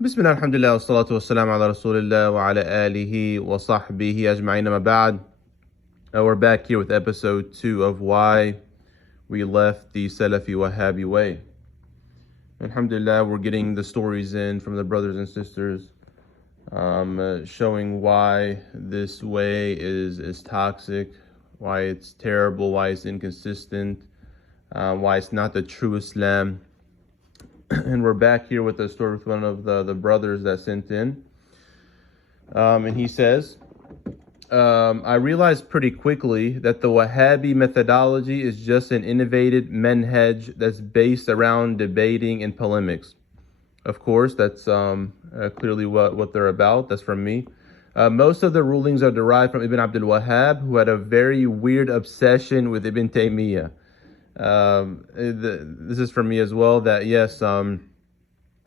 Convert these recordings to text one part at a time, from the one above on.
Bismillah, alhamdulillah, wa salatu wa salam ala rasulillah wa ala alihi wa sahbihi ajma'in ma ba'd. We're back here with episode 2 of why we left the Salafi Wahabi way. Alhamdulillah, we're getting the stories in from the brothers and sisters, showing why this way is toxic, why it's terrible, why it's inconsistent, why it's not the true Islam. And we're back here with a story with one of the brothers that sent in. And he says, I realized pretty quickly that the Wahabi methodology is just an innovated manhaj that's based around debating and polemics. Of course, that's clearly what they're about. That's from me. Most of the rulings are derived from Ibn Abdul Wahhab, who had a very weird obsession with Ibn Taymiyyah. This is from me as well, that yes,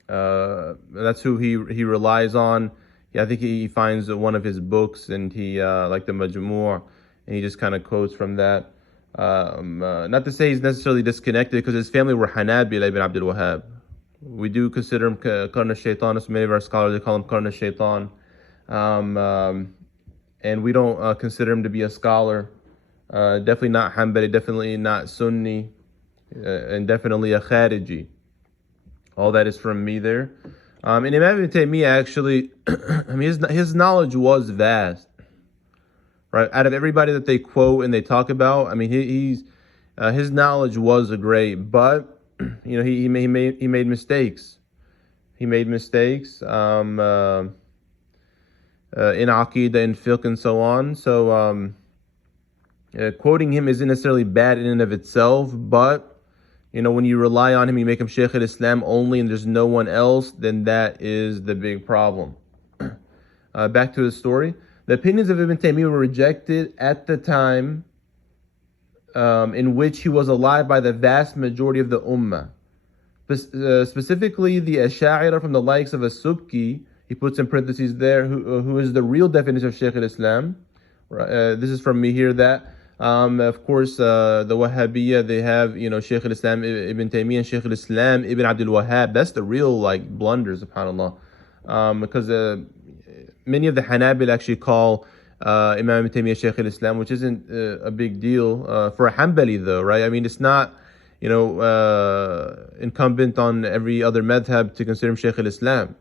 that's who he relies on. I think he finds one of his books, and he like the Majmu', and he just kind of quotes from that. Not to say he's necessarily disconnected, because his family were Hanabila Ibn Abdul Wahhab. We do consider him Qarn al-Shaytan, as many of our scholars, they call him Qarn al-Shaytan. And we don't consider him to be a scholar. Definitely not Hanbali, definitely not Sunni, and definitely a Khariji. All that is from me there. And Imam Ibn Taymiyyah actually, I mean, his knowledge was vast, right? Out of everybody that they quote and they talk about, I mean, his knowledge was great, but you know, he made mistakes. He made mistakes in Aqidah, in fiqh, and so on. So quoting him isn't necessarily bad in and of itself, but you know, when you rely on him, you make him Shaykh al-Islam only, and there's no one else, then that is the big problem. Back to the story. The opinions of Ibn Taymiyyah were rejected at the time in which he was alive by the vast majority of the Ummah. Specifically, the Ashari from the likes of as-Subki, he puts in parentheses there, who is the real definition of Shaykh al-Islam. This is from me here, that of course, the Wahabiyah, they have, you know, Shaykh al-Islam Ibn Taymiyyah and Shaykh al-Islam Ibn Abdul Wahhab. That's the real, like, blunder, subhanAllah. Because many of the Hanabil actually call Imam Ibn Taymiyyah Shaykh al-Islam, which isn't a big deal for a Hanbali, though, right? I mean, it's not, you know, incumbent on every other madhab to consider him Shaykh al-Islam.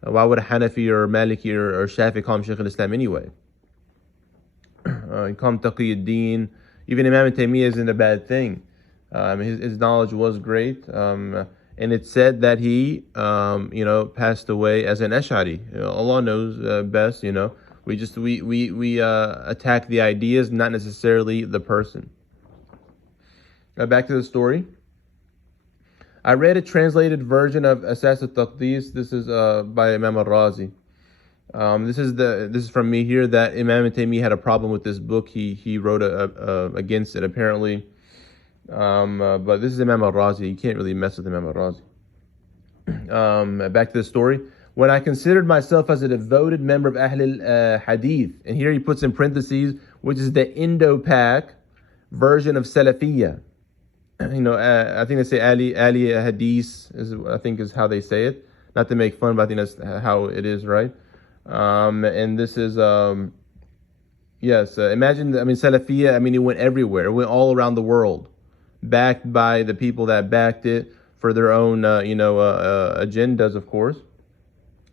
Why would a Hanafi or Maliki or Shafi call him Shaykh al-Islam anyway? Imam Taqiyuddin, even Imam Taymiyyah isn't a bad thing. His knowledge was great, and it's said that he, you know, passed away as an Ashari. You know, Allah knows best. You know, we attack the ideas, not necessarily the person. Back to the story. I read a translated version of Asas al-Taqdis. This is by Imam al-Razi. This is from me here, that Imam Taymiyyah had a problem with this book. He wrote against it, apparently. But this is Imam al-Razi. You can't really mess with Imam al-Razi. Back to the story. When I considered myself as a devoted member of Ahl al-Hadith, and here he puts in parentheses, which is the Indo-Pak version of Salafiyah. You know, I think they say Ali Hadith, I think is how they say it. Not to make fun, but I think that's how it is, right? And this is, yes, imagine, I mean, Salafiyah, I mean, it went everywhere. It went all around the world, backed by the people that backed it for their own, agendas, of course.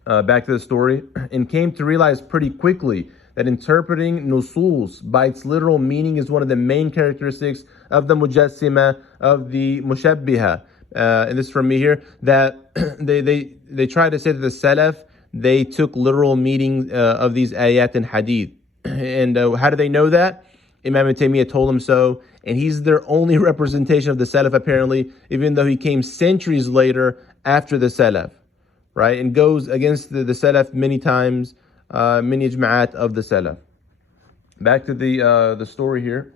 Back to the story, and came to realize pretty quickly that interpreting nusus by its literal meaning is one of the main characteristics of the mujassima, of the mushabbiha. And this is from me here, that they try to say that the Salaf, they took literal meaning of these ayat and hadith. And how do they know that? Imam Taymiyyah told them so, and he's their only representation of the Salaf, apparently, even though he came centuries later after the Salaf, right? And goes against the Salaf many times, many ijma'at of the Salaf. Back to the story here.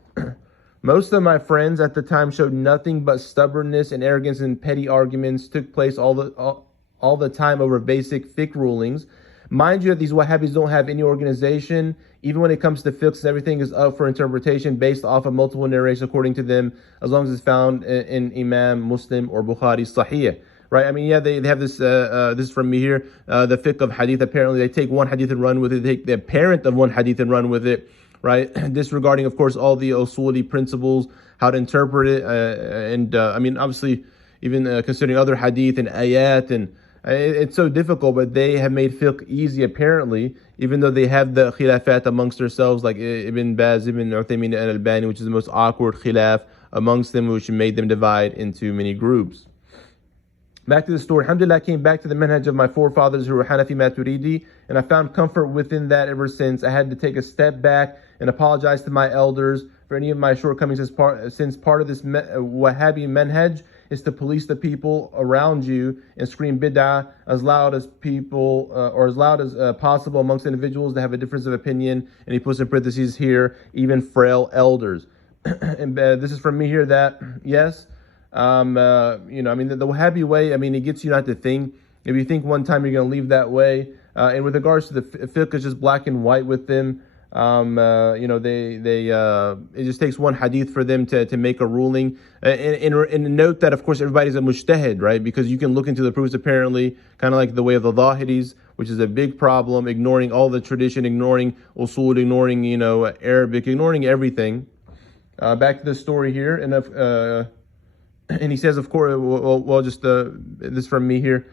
Most of my friends at the time showed nothing but stubbornness and arrogance, and petty arguments took place all the time over basic fiqh rulings. Mind you that these Wahabis don't have any organization. Even when it comes to fiqh, everything is up for interpretation based off of multiple narrations according to them, as long as it's found in Imam Muslim or Bukhari's Sahih. right? I mean, yeah, they have this, this is from me here, the fiqh of hadith. Apparently, they take one hadith and run with it. They take the parent of one hadith and run with it, right? Disregarding, of course, all the usuli principles, how to interpret it. I mean, obviously, even considering other hadith and ayat, and it's so difficult, but they have made fiqh easy, apparently, even though they have the khilafat amongst themselves, like Ibn Baz, Ibn Uthaymin, and Al-Albani, which is the most awkward khilaf amongst them, which made them divide into many groups. Back to the story. Alhamdulillah, I came back to the manhaj of my forefathers who were Hanafi Maturidi, and I found comfort within that ever since. I had to take a step back and apologize to my elders for any of my shortcomings, since part of this Wahabi manhaj is to police the people around you and scream bid'ah as loud as people, or as loud as possible amongst individuals that have a difference of opinion. And he puts in parentheses here, even frail elders. And this is from me here that, yes, I mean, the Wahabi way, I mean, it gets you not to think. If you think one time, you're going to leave that way. And with regards to the fiqh, it's just black and white with them. It just takes one hadith for them to make a ruling. And note that, of course, everybody's a mujtahid, right? Because you can look into the proofs, apparently, kind of like the way of the Zahiris, which is a big problem, ignoring all the tradition, ignoring usul, ignoring, Arabic, ignoring everything. Back to the story here, and he says, of course, this from me here,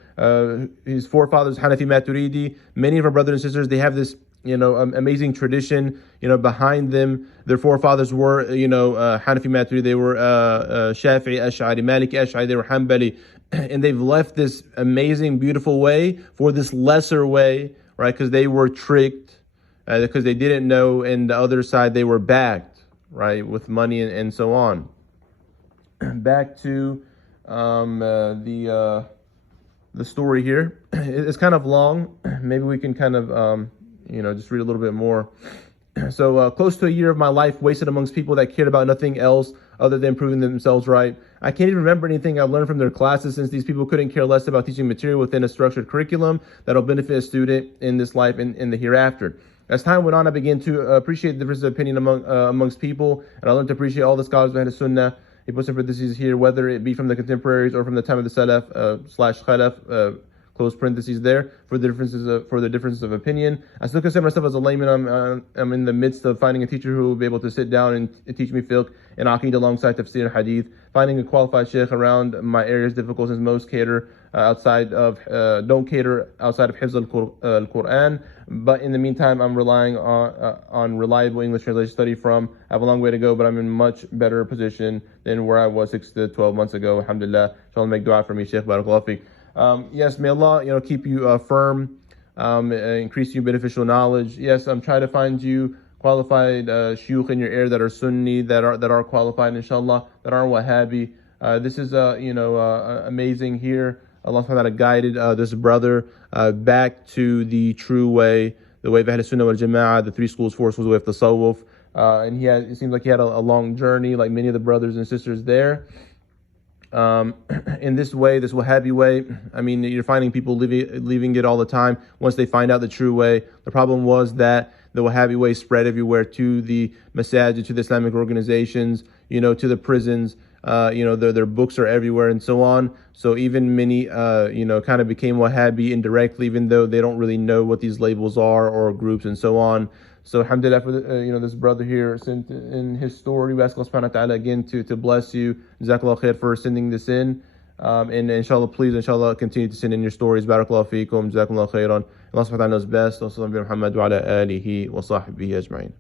his forefathers, Hanafi Maturidi, many of our brothers and sisters, they have this, amazing tradition, behind them. Their forefathers were, Hanafi Maturidi, they were Shafi, Ashari, Maliki, Ashari, they were Hanbali, and they've left this amazing, beautiful way for this lesser way, right? Because they were tricked, because they didn't know, and the other side, they were backed, right, with money and so on. Back to the story here. It's kind of long. Maybe we can kind of, just read a little bit more. So close to a year of my life wasted amongst people that cared about nothing else other than proving themselves right. I can't even remember anything I've learned from their classes, since these people couldn't care less about teaching material within a structured curriculum that'll benefit a student in this life and in the hereafter. As time went on, I began to appreciate the differences of opinion amongst people, and I learned to appreciate all the scholars behind the Sunnah. He puts in parentheses here, whether it be from the contemporaries or from the time of the Salaf / Khalaf, close parentheses there, for the differences of opinion. I still consider myself as a layman. I'm in the midst of finding a teacher who will be able to sit down and teach me fiqh and aqeedah alongside tafsir and hadith. Finding a qualified sheikh around my area is difficult, since most don't cater outside of Hifz al-Quran. But in the meantime, I'm relying on reliable English translation to study from. I have a long way to go, but I'm in much better position than where I was 6 to 12 months ago. Alhamdulillah. Inshallah, make dua for me, Sheikh. Barakallahu fiqh. Yes, may Allah, keep you firm, increase you beneficial knowledge. Yes, I'm trying to find you qualified shuyukh in your area that are Sunni, that are qualified, inshallah, that are Wahabi. This is amazing here. Allah subhanahu wa ta'ala guided this brother back to the true way, the way of Ahl Sunnah wal Jama'ah, the 3 schools, 4 schools, the way of Tasawwuf. And it seems like he had a long journey, like many of the brothers and sisters there. In this way, this Wahabi way, I mean, you're finding people leaving it all the time once they find out the true way. The problem was that the Wahabi way spread everywhere, to the masajid, to the Islamic organizations, to the prisons. Their books are everywhere and so on. So even many, kind of became Wahabi indirectly, even though they don't really know what these labels are or groups and so on. So alhamdulillah for this brother here sent in his story. We ask Allah subhanahu wa ta'ala again to bless you. Jazakallah khair for sending this in. And inshallah, please, inshallah, continue to send in your stories. Barakallahu feekum. Jazakallah khairan. Allah subhanahu wa ta'ala knows best. Wa sallallahu Muhammad wa ala alihi wa sahbihi ajma'in.